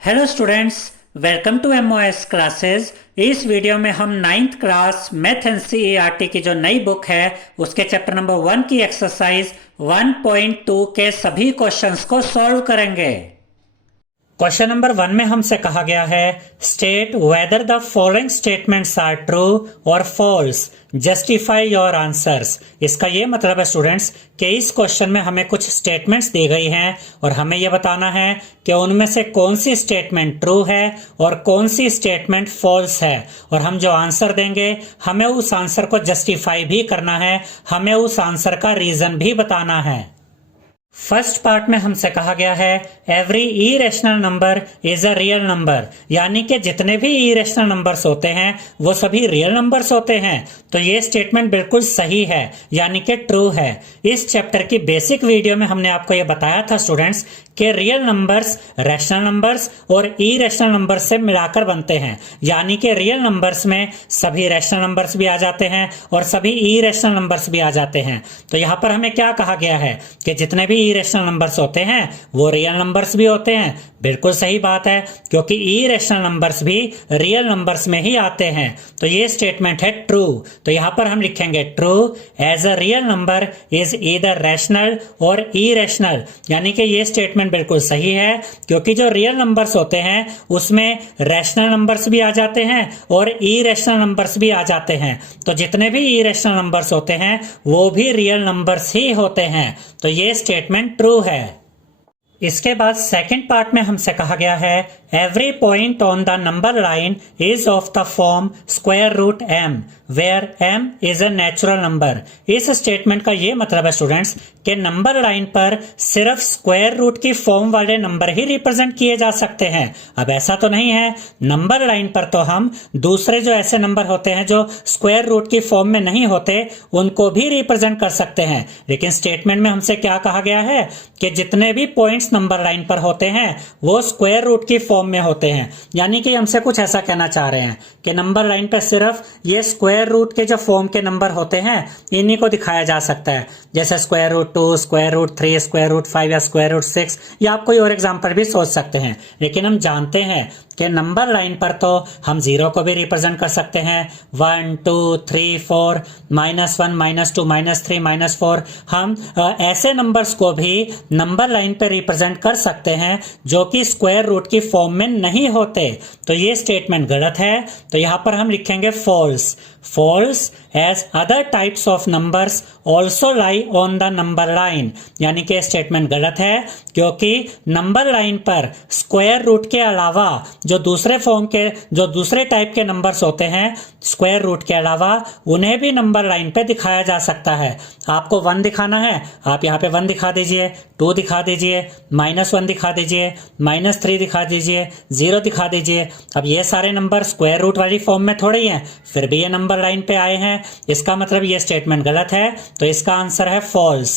Hello students, welcome to MOS classes. इस video में हम नाइन्थ क्लास मैथ एनसीईआरटी की जो नई बुक है उसके चैप्टर नंबर 1 की एक्सरसाइज 1.2 के सभी क्वेश्चंस को सॉल्व करेंगे। क्वेश्चन नंबर 1 में हमसे कहा गया है state whether the following statements are true or false, justify your answers. इसका ये मतलब है स्टूडेंट्स कि इस क्वेश्चन में हमें कुछ स्टेटमेंट्स दी गई हैं और हमें यह बताना है कि उनमें से कौन सी स्टेटमेंट ट्रू है और कौन सी स्टेटमेंट फॉल्स है, और हम जो आंसर देंगे हमें उस आंसर को जस्टिफाई भी करना है, हमें उस आंसर का रीजन भी बताना है। फर्स्ट पार्ट में हमसे कहा गया है every irrational number is a real number, यानी कि जितने भी इरेशनल नंबर्स होते हैं वो सभी रियल नंबर्स होते हैं। तो ये स्टेटमेंट बिल्कुल सही है, यानी कि ट्रू है। इस चैप्टर की बेसिक वीडियो में हमने आपको ये बताया था स्टूडेंट्स कि रियल नंबर्स रैशनल नंबर्स और इरेशनल नंबर्स से मिलाकर बनते हैं, यानी कि रियल नंबर्स में सभी रैशनल नंबर्स भी आ जाते हैं और सभी इरेशनल नंबर्स भी आ जाते हैं। तो यहाँ पर हमें क्या कहा गया है कि जितने भी इरेशनल नंबर्स होते हैं वो रियल नंबर्स भी होते हैं। बिल्कुल सही बात है, क्योंकि इरेशनल नंबर्स भी रियल नंबर्स में ही आते हैं। तो ये स्टेटमेंट है ट्रू। तो यहां पर हम लिखेंगे true as a real number is either rational or irrational, यानी कि ये स्टेटमेंट बिल्कुल सही है, क्योंकि जो रियल नंबर्स होते हैं उसमें रैशनल नंबर्स भी आ जाते हैं और इरेशनल नंबर्स भी आ जाते हैं। तो जितने भी इरेशनल नंबर्स होते हैं वो भी रियल नंबर्स ही होते हैं। तो ये स्टेटमेंट ट्रू है। इसके बाद सेकंड पार्ट में हमसे कहा गया है every point on the number line is of the form square root m where m is a natural number. इस स्टेटमेंट का ये मतलब है स्टूडेंट्स कि नंबर लाइन पर सिर्फ स्क्वायर रूट की फॉर्म वाले नंबर ही रिप्रेजेंट किए जा सकते हैं। अब ऐसा तो नहीं है, नंबर लाइन पर तो हम दूसरे जो ऐसे नंबर होते हैं जो स्क्वायर रूट की फॉर्म में नहीं होते उनको भी रिप्रेजेंट कर सकते हैं। लेकिन स्टेटमेंट में हमसे क्या कहा गया है कि जितने भी पॉइंट्स नंबर लाइन पर होते हैं वो स्क्वायर रूट की फॉर्म में होते हैं, यानी कि हमसे कुछ ऐसा कहना चाह रहे हैं कि नंबर लाइन पर सिर्फ ये स्क्वायर रूट के जो फॉर्म के नंबर होते हैं इन्हीं को दिखाया जा सकता है, जैसे square root 2, square root 3, square root 5 या स्क्वायर रूट 6, या आप कोई और एग्जांपल भी सोच सकते हैं। लेकिन हम जानते हैं कि नंबर लाइन पर तो हम जीरो को भी रिप्रेजेंट कर सकते हैं, 1, 2, 3, 4, -1, -2, -3, -4। हम ऐसे नंबर्स को भी नंबर लाइन पर रिप्रेजेंट कर सकते हैं जो कि स्क्वायर रूट की फॉर्म में नहीं होते। तो ये स्टेटमेंट गलत है। तो यहां पर हम लिखेंगे false. False as other types of numbers also lie on the number line, यानी कि स्टेटमेंट गलत है क्योंकि नंबर लाइन पर स्क्वायर रूट के अलावा जो दूसरे टाइप के नंबर्स होते हैं स्क्वायर रूट के अलावा उन्हें भी नंबर लाइन पे दिखाया जा सकता है। आपको 1 दिखाना है, आप यहाँ पे 1 दिखा दीजिए, 2 दिखा दीजिए, -1 दिखा दीजिए, -3 दिखा दीजिए, 0 दिखा दीजिए। अब ये सारे नंबर स्क्वायर रूट वाली फॉर्म में थोड़े ही हैं, फिर भी ये नंबर लाइन पे आए हैं, इसका मतलब ये स्टेटमेंट गलत है। तो इसका आंसर है फॉल्स।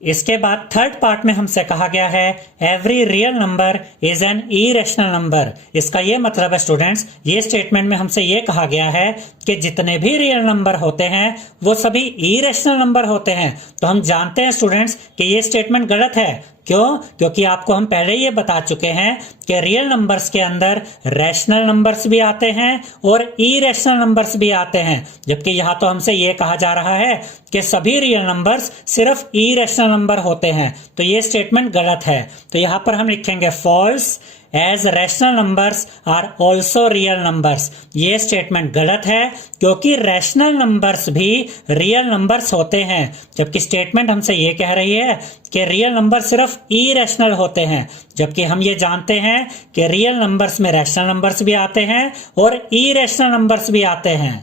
इसके बाद थर्ड पार्ट में हमसे कहा गया है every real number is an irrational number. इसका ये मतलब है स्टूडेंट्स, ये स्टेटमेंट में हमसे ये कहा गया है कि जितने भी रियल नंबर होते हैं वो सभी इरेशनल नंबर होते हैं। तो हम जानते हैं स्टूडेंट्स कि ये स्टेटमेंट गलत है। क्यों? क्योंकि आपको हम पहले ये बता चुके हैं कि रियल नंबर्स के अंदर रैशनल नंबर्स भी आते हैं और इरेशनल नंबर्स भी आते हैं, जबकि यहां तो हमसे ये कहा जा रहा है कि सभी रियल नंबर्स सिर्फ इरेशनल नंबर होते हैं। तो ये स्टेटमेंट गलत है। तो यहां पर हम लिखेंगे false as rational numbers are also real numbers. ये स्टेटमेंट गलत है क्योंकि रैशनल नंबर्स भी रियल नंबर्स होते हैं, जबकि स्टेटमेंट हमसे ये कह रही है कि रियल नंबर सिर्फ इरेशनल होते हैं। जबकि हम ये जानते हैं कि रियल नंबर्स में रैशनल नंबर्स भी आते हैं और इरेशनल नंबर्स भी आते हैं।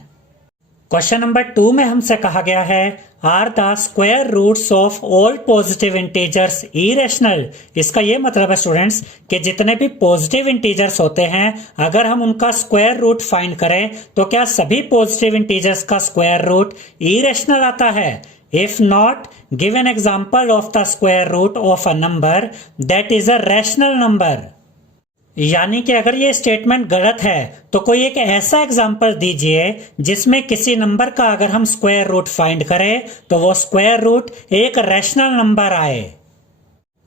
क्वेश्चन नंबर 2 में हमसे कहा गया है are the square roots of all positive integers irrational. इसका ये मतलब है स्टूडेंट्स कि जितने भी पॉजिटिव इंटीजर्स होते हैं अगर हम उनका स्क्वायर रूट फाइंड करें तो क्या सभी पॉजिटिव इंटीजर्स का स्क्वायर रूट इरेशनल आता है? If not, give an example of the square root of a number that is a rational number. यानी कि अगर ये स्टेटमेंट गलत है तो कोई एक ऐसा एग्जाम्पल दीजिए जिसमें किसी नंबर का अगर हम स्क्वायर रूट फाइंड करें तो वो स्क्वायर रूट एक रैशनल नंबर आए।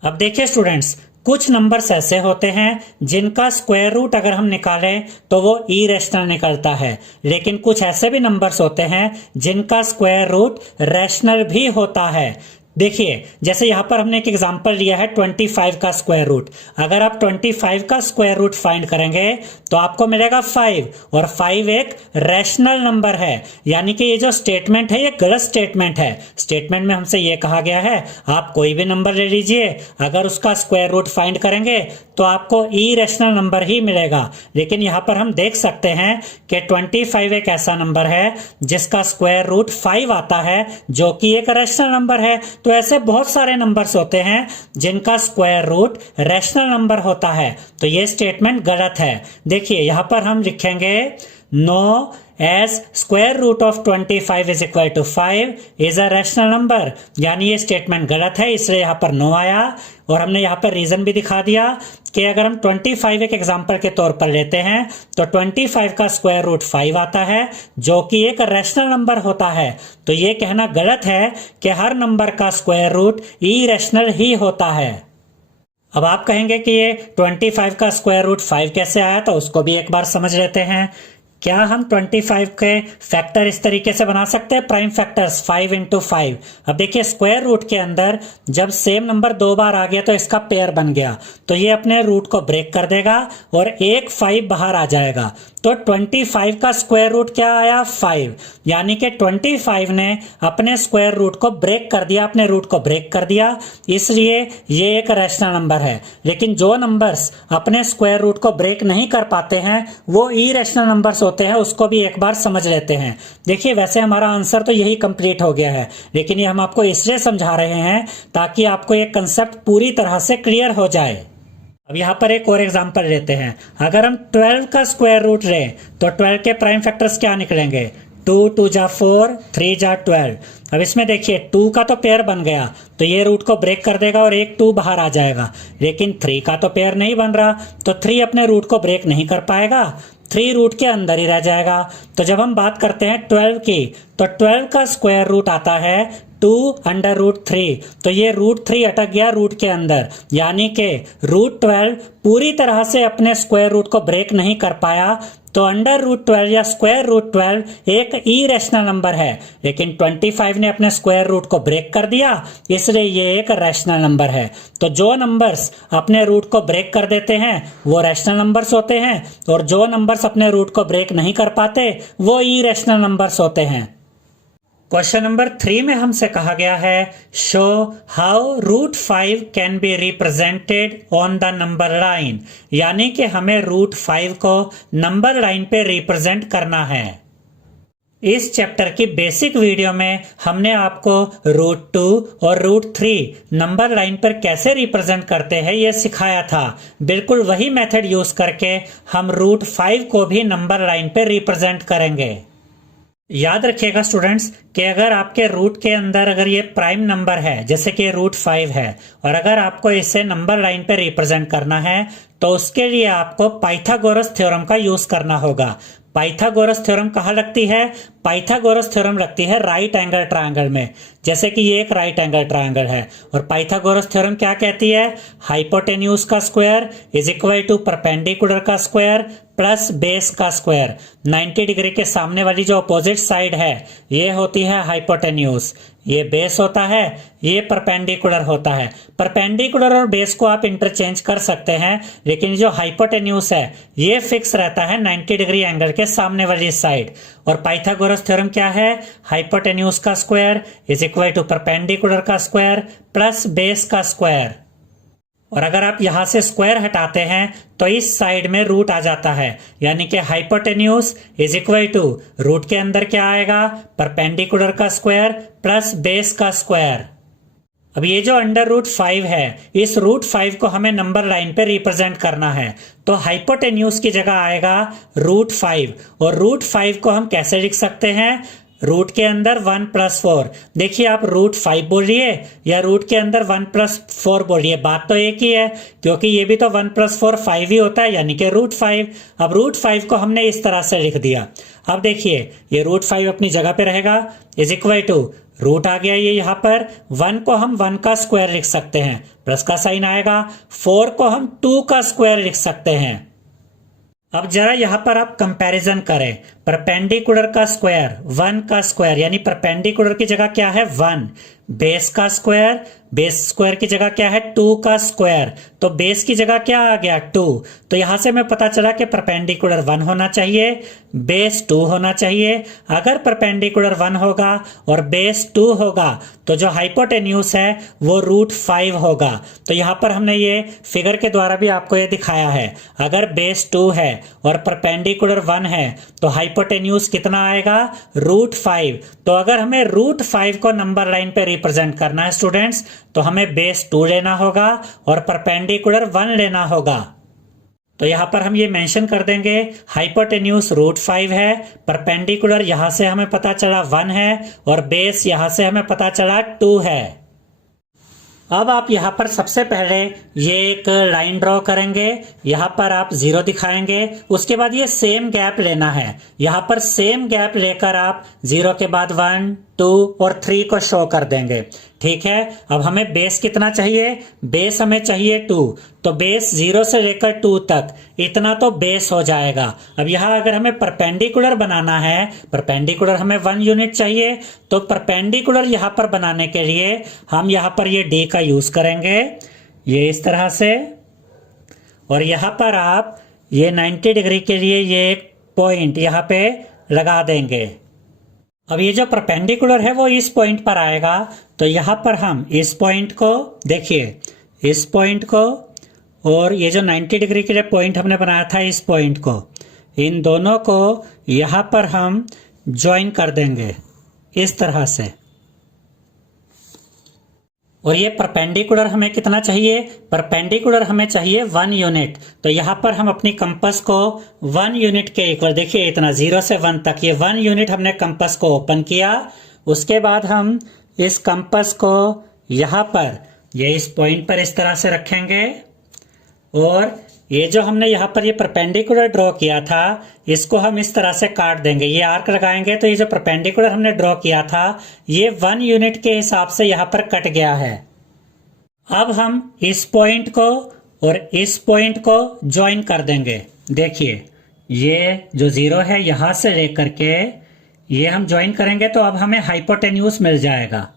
अब देखिए स्टूडेंट्स, कुछ नंबर्स ऐसे होते हैं जिनका स्क्वायर रूट अगर हम निकालें तो वो इरेशनल निकलता है, लेकिन कुछ ऐसे भी नंबर्स होते हैं जिनका स्क्वायर रूट रैशनल भी होता है। देखिए, जैसे यहां पर हमने एक एग्जांपल लिया है 25 का स्क्वायर रूट। अगर आप 25 का स्क्वायर रूट फाइंड करेंगे तो आपको मिलेगा 5, और 5 एक रैशनल नंबर है। यानी कि ये जो स्टेटमेंट है ये गलत स्टेटमेंट है। स्टेटमेंट में हमसे ये कहा गया है आप कोई भी नंबर ले लीजिए, अगर उसका स्क्वायर रूट फाइंड करेंगे तो आपको इरेशनल नंबर ही मिलेगा। लेकिन यहां पर हम देख सकते हैं कि 25 एक ऐसा नंबर है जिसका स्क्वायर रूट 5 आता है, जो कि एक रैशनल नंबर है। तो ऐसे बहुत सारे नंबर्स होते हैं जिनका स्क्वायर रूट रैशनल नंबर होता है। तो ये स्टेटमेंट गलत है। देखिए, यहां पर हम लिखेंगे no as square root of 25 is equal to 5 is a rational number. यानी ये स्टेटमेंट गलत है, इसलिए यहां पर नो आया। और हमने यहां पर रीजन भी दिखा दिया कि अगर हम 25 एक एग्जांपल के तौर पर लेते हैं तो 25 का स्क्वायर रूट 5 आता है, जो कि एक रैशनल नंबर होता है। तो ये कहना गलत है कि हर नंबर का स्क्वायर रूट इरेशनल ही होता है। अब आप कहेंगे कि ये 25 का स्क्वायर रूट 5 कैसे आया, तो उसको भी एक बार समझ लेते हैं। क्या हम 25 के फैक्टर इस तरीके से बना सकते हैं, प्राइम फैक्टर्स 5 इंटू 5। अब देखिए, स्क्वायर रूट के अंदर जब सेम नंबर 2 बार आ गया तो इसका पेयर बन गया, तो ये अपने रूट को ब्रेक कर देगा और एक 5 बाहर आ जाएगा। तो 25 का स्क्वायर रूट क्या आया, 5। यानी कि 25 ने अपने स्क्वायर रूट को ब्रेक कर दिया, अपने रूट को ब्रेक कर दिया, इसलिए ये एक रैशनल नंबर है। लेकिन जो नंबर्स अपने स्क्वायर रूट को ब्रेक नहीं कर पाते हैं वो इरेशनल नंबर्स होते हैं। उसको भी एक बार समझ लेते हैं। देखिए, वैसे हमारा आंसर तो यही कंप्लीट हो गया है, लेकिन ये हम आपको इसलिए समझा रहे हैं ताकि आपको ये कंसेप्ट पूरी तरह से क्लियर हो जाए। अब यहाँ पर एक और एग्जांपल लेते हैं। अगर हम 12 का स्क्वायर रूट लें तो 12 के प्राइम फैक्टर्स क्या निकलेंगे, 2 2 जा 4, 3 जा 12। अब इसमें देखिए 2 का तो पेयर बन गया, तो ये रूट को ब्रेक कर देगा और एक 2 बाहर आ जाएगा। लेकिन 3 का तो पेयर नहीं बन रहा, तो 3 अपने रूट को ब्रेक नहीं कर पाएगा, 3 रूट के अंदर ही रह जाएगा। तो जब हम बात करते हैं 12 की, तो 12 का स्क्वायर रूट आता है 2 अंडर रूट 3। तो ये रूट 3 अटक गया रूट के अंदर, यानी कि रूट 12 पूरी तरह से अपने स्क्वायर रूट को ब्रेक नहीं कर पाया। तो अंडर रूट 12 या स्क्वायर रूट 12 एक इरेशनल नंबर है, लेकिन 25 ने अपने स्क्वायर रूट को ब्रेक कर दिया, इसलिए ये एक रैशनल नंबर है। तो जो नंबर्स अपने रूट को ब्रेक कर देते हैं वो रैशनल नंबर्स होते हैं, और जो नंबर्स अपने रूट को ब्रेक नहीं कर पाते वो इरेशनल नंबर्स होते हैं। क्वेश्चन नंबर 3 में हमसे कहा गया है show how root 5 can be represented on the number line. यानी कि हमें रूट 5 को नंबर लाइन पे रिप्रेजेंट करना है। इस चैप्टर की बेसिक वीडियो में हमने आपको रूट 2 और रूट 3 नंबर लाइन पर कैसे रिप्रेजेंट करते हैं ये सिखाया था। बिल्कुल वही मेथड यूज करके हम रूट 5 को भी नंबर लाइन पे रिप्रेजेंट करेंगे। याद रखिएगा स्टूडेंट्स कि अगर आपके रूट के अंदर अगर ये प्राइम नंबर है, जैसे कि रूट 5 है, और अगर आपको इसे नंबर लाइन पे रिप्रेजेंट करना है तो उसके लिए आपको पाइथागोरस थ्योरम का यूज करना होगा। पाइथागोरस थ्योरम कहाँ लगती है, पाइथागोरस थ्योरम लगती है राइट एंगल ट्रायंगल में। जैसे कि ये एक राइट एंगल ट्रायंगल है, और पाइथागोरस थ्योरम क्या कहती है, हाइपोटेन्यूज का square is equal to perpendicular का स्क्वायर प्लस बेस का स्क्वायर। 90 डिग्री के सामने वाली जो अपोजिट साइड है ये होती है हाइपोटेन्यूज, ये बेस होता है, ये परपेंडिकुलर होता है। परपेंडिकुलर और बेस को आप इंटरचेंज कर सकते हैं, लेकिन जो हाइपोटेन्यूज है ये फिक्स रहता है 90 डिग्री एंगल के सामने वाली साइड। और पाइथागोरस थ्योरम क्या है, हाइपोटेन्यूज का square is equal to perpendicular का स्क्वायर प्लस बेस का स्क्वायर। और अगर आप यहां से स्क्वायर हटाते हैं तो इस साइड में रूट आ जाता है, यानी कि hypotenuse is equal to root के अंदर क्या आएगा, परपेंडिकुलर का स्क्वायर प्लस बेस का स्क्वायर। अब ये जो अंडर रूट 5 है, इस रूट 5 को हमें नंबर लाइन पे रिप्रेजेंट करना है, तो हाइपोटेन्यूज की जगह आएगा रूट 5। और रूट 5 को हम कैसे लिख सकते हैं, रूट के अंदर 1 प्लस 4। देखिए, आप रूट 5 बोलिए या रूट के अंदर 1 प्लस 4 बोलिए, बात तो एक ही है, क्योंकि ये भी तो 1 प्लस 4 5 ही होता है, यानी कि रूट 5। अब रूट 5 को हमने इस तरह से लिख दिया। अब देखिए, ये रूट 5 अपनी जगह पे रहेगा, इज इक्वल टू रूट आ गया ये यहाँ पर। 1 को हम 1 का स्क्वायर लिख सकते हैं, प्लस का साइन आएगा। 4 को हम 2 का स्क्वायर लिख सकते हैं। अब जरा यहां पर आप कंपैरिजन करें, परपेंडिकुलर का स्क्वायर 1 का स्क्वायर, यानी परपेंडिकुलर की जगह क्या है 1, बेस का स्क्वायर, बेस स्क्वायर की जगह क्या है 2 का स्क्वायर, तो बेस की जगह क्या आ गया 2। तो यहां से हमें पता चला कि परपेंडिकुलर 1 होना चाहिए, बेस 2 होना चाहिए। अगर परपेंडिकुलर 1 होगा और बेस 2 होगा तो जो हाइपोटेन्यूज है वो √5 होगा। तो यहां पर हमने ये फिगर के द्वारा भी आपको ये दिखाया है, अगर बेस 2 है और परपेंडिकुलर 1 है तो हाइपोटेन्यूज कितना आएगा √5। तो अगर हमें √5 को नंबर लाइन पे रिप्रेजेंट करना है स्टूडेंट्स, तो हमें बेस 2 लेना होगा और परपेंडिकुलर 1 लेना होगा। तो यहां पर हम ये मेंशन कर देंगे, हाइपोटेन्यूज √5 है, परपेंडिकुलर यहां से हमें पता चला 1 है और बेस यहां से हमें पता चला 2 है। अब आप यहां पर सबसे पहले ये एक लाइन ड्रॉ करेंगे, यहां पर आप 0 दिखाएंगे, उसके बाद ये सेम गैप लेना है। यहां पर सेम गैप लेकर आप 0 के बाद 1, 2 और 3 को शो कर देंगे। ठीक है, अब हमें बेस कितना चाहिए, बेस हमें चाहिए 2, तो बेस 0 से लेकर 2 तक इतना तो बेस हो जाएगा। अब यहां अगर हमें परपेंडिकुलर बनाना है, परपेंडिकुलर हमें 1 यूनिट चाहिए, तो परपेंडिकुलर यहां पर बनाने के लिए हम यहां पर ये d का यूज करेंगे, ये इस तरह से, और यहां पर आप ये 90 डिग्री के लिए ये एक पॉइंट यहां पे लगा देंगे। अब ये जो परपेंडिकुलर है वो इस पॉइंट पर आएगा, तो यहां पर हम इस पॉइंट को देखिए, इस पॉइंट को और ये जो 90 डिग्री के लिए पॉइंट हमने बनाया था इस पॉइंट को, इन दोनों को यहां पर हम ज्वाइन कर देंगे इस तरह से। और ये परपेंडिकुलर हमें कितना चाहिए, परपेंडिकुलर हमें चाहिए 1 यूनिट। तो यहां पर हम अपनी कंपास को 1 यूनिट के इक्वल, देखिए इतना 0 से 1 तक, ये 1 यूनिट हमने कंपास को ओपन किया। उसके बाद हम इस कंपास को यहां पर ये इस पॉइंट पर इस तरह से रखेंगे, और ये जो हमने यहाँ पर ये परपेंडिकुलर ड्रॉ किया था इसको हम इस तरह से काट देंगे, ये आर्क लगाएंगे, तो ये जो परपेंडिकुलर हमने ड्रॉ किया था ये 1 यूनिट के हिसाब से यहाँ पर कट गया है। अब हम इस पॉइंट को और इस पॉइंट को ज्वाइन कर देंगे। देखिए ये जो 0 है यहां से लेकर के ये हम ज्वाइन करेंगे तो अब हमें हाइपोटेन्यूज मिल जाएगा।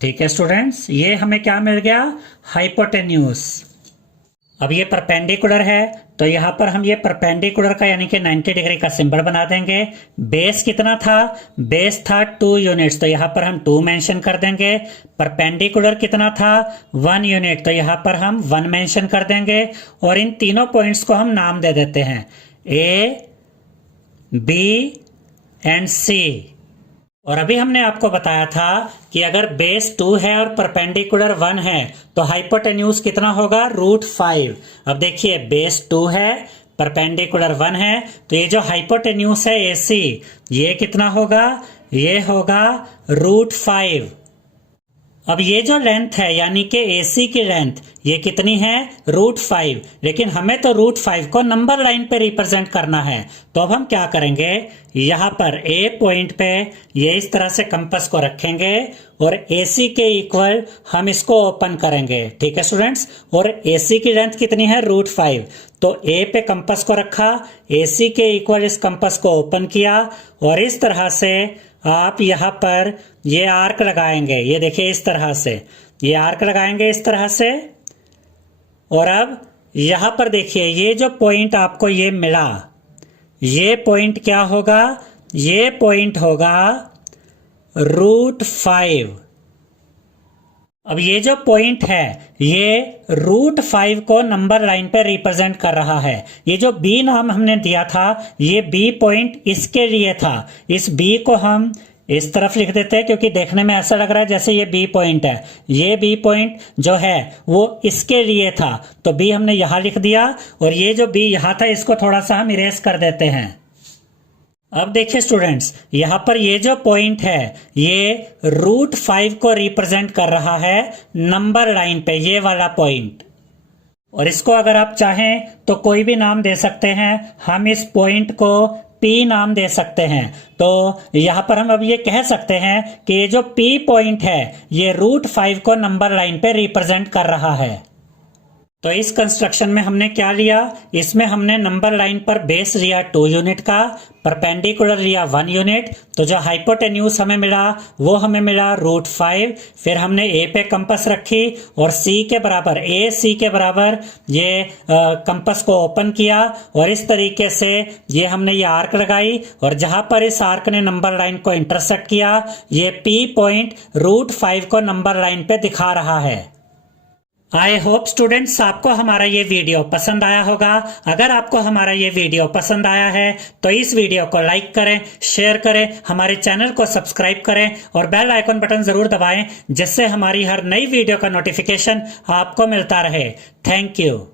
ठीक है स्टूडेंट्स, ये हमें क्या मिल गया, हाइपोटेन्यूज। अब ये परपेंडिकुलर है तो यहां पर हम ये परपेंडिकुलर का यानी कि 90 डिग्री का सिंबल बना देंगे। बेस कितना था, बेस था 2 यूनिट्स, तो यहां पर हम 2 मेंशन कर देंगे। परपेंडिकुलर कितना था 1 यूनिट, तो यहां पर हम 1 मेंशन कर देंगे। और इन तीनों पॉइंट्स को हम नाम दे देते हैं A, B एंड C। और अभी हमने आपको बताया था कि अगर बेस 2 है और परपेंडिकुलर 1 है तो हाइपोटेन्यूज कितना होगा √5। अब देखिए बेस 2 है, परपेंडिकुलर 1 है, तो ये जो हाइपोटेन्यूज है AC ये कितना होगा, ये होगा √5। अब ये जो लेंथ है यानी कि AC की लेंथ ये कितनी है √5, लेकिन हमें तो √5 को नंबर लाइन पे रिप्रेजेंट करना है। तो अब हम क्या करेंगे, यहाँ पर A पॉइंट पे ये इस तरह से कंपास को रखेंगे और AC के इक्वल हम इसको ओपन करेंगे। ठीक है स्टूडेंट्स, और AC की लेंथ कितनी है √5, तो A पे कंपास को रखा, AC के इक्वल इस कंपास को ओपन किया और इस तरह से आप यहाँ पर ये आर्क लगाएंगे। ये देखिए इस तरह से ये आर्क लगाएंगे इस तरह से। और अब यहाँ पर देखिए ये जो पॉइंट आपको ये मिला, ये पॉइंट क्या होगा, ये पॉइंट होगा √5। अब ये जो पॉइंट है ये √5 को नंबर लाइन पे रिप्रेजेंट कर रहा है। ये जो B नाम हमने दिया था ये B पॉइंट इसके लिए था, इस B को हम इस तरफ लिख देते हैं क्योंकि देखने में ऐसा लग रहा है जैसे ये B पॉइंट है। ये B पॉइंट जो है वो इसके लिए था, तो B हमने यहां लिख दिया और ये जो B यहां था इसको थोड़ा सा हम इरेज कर देते हैं। अब देखिए स्टूडेंट्स, यहां पर ये जो पॉइंट है ये √5 को रिप्रेजेंट कर रहा है नंबर लाइन पे, ये वाला पॉइंट। और इसको अगर आप चाहें तो कोई भी नाम दे सकते हैं। हम इस पॉइंट को P नाम दे सकते हैं। तो यहाँ पर हम अब ये कह सकते हैं कि ये जो P पॉइंट है ये √5 को नंबर लाइन पे रिप्रेजेंट कर रहा है। तो इस कंस्ट्रक्शन में हमने क्या लिया, इसमें हमने नंबर लाइन पर बेस लिया 2 यूनिट का, परपेंडिकुलर लिया 1 यूनिट। तो जो हाइपोटेन्यूज हमें मिला वो हमें मिला √5। फिर हमने ए पे कंपस रखी और सी के बराबर, ए सी के बराबर ये कंपस को ओपन किया और इस तरीके से ये हमने ये आर्क लगाई और जहां पर इस आर्क ने नंबर लाइन को इंटरसेक्ट किया ये पी पॉइंट √5 को नंबर लाइन पे दिखा रहा है। आई होप स्टूडेंट्स आपको हमारा ये वीडियो पसंद आया होगा। अगर आपको हमारा ये वीडियो पसंद आया है तो इस वीडियो को लाइक करें, शेयर करें, हमारे चैनल को सब्सक्राइब करें और बेल आइकन बटन जरूर दबाएं जिससे हमारी हर नई वीडियो का नोटिफिकेशन आपको मिलता रहे। Thank you.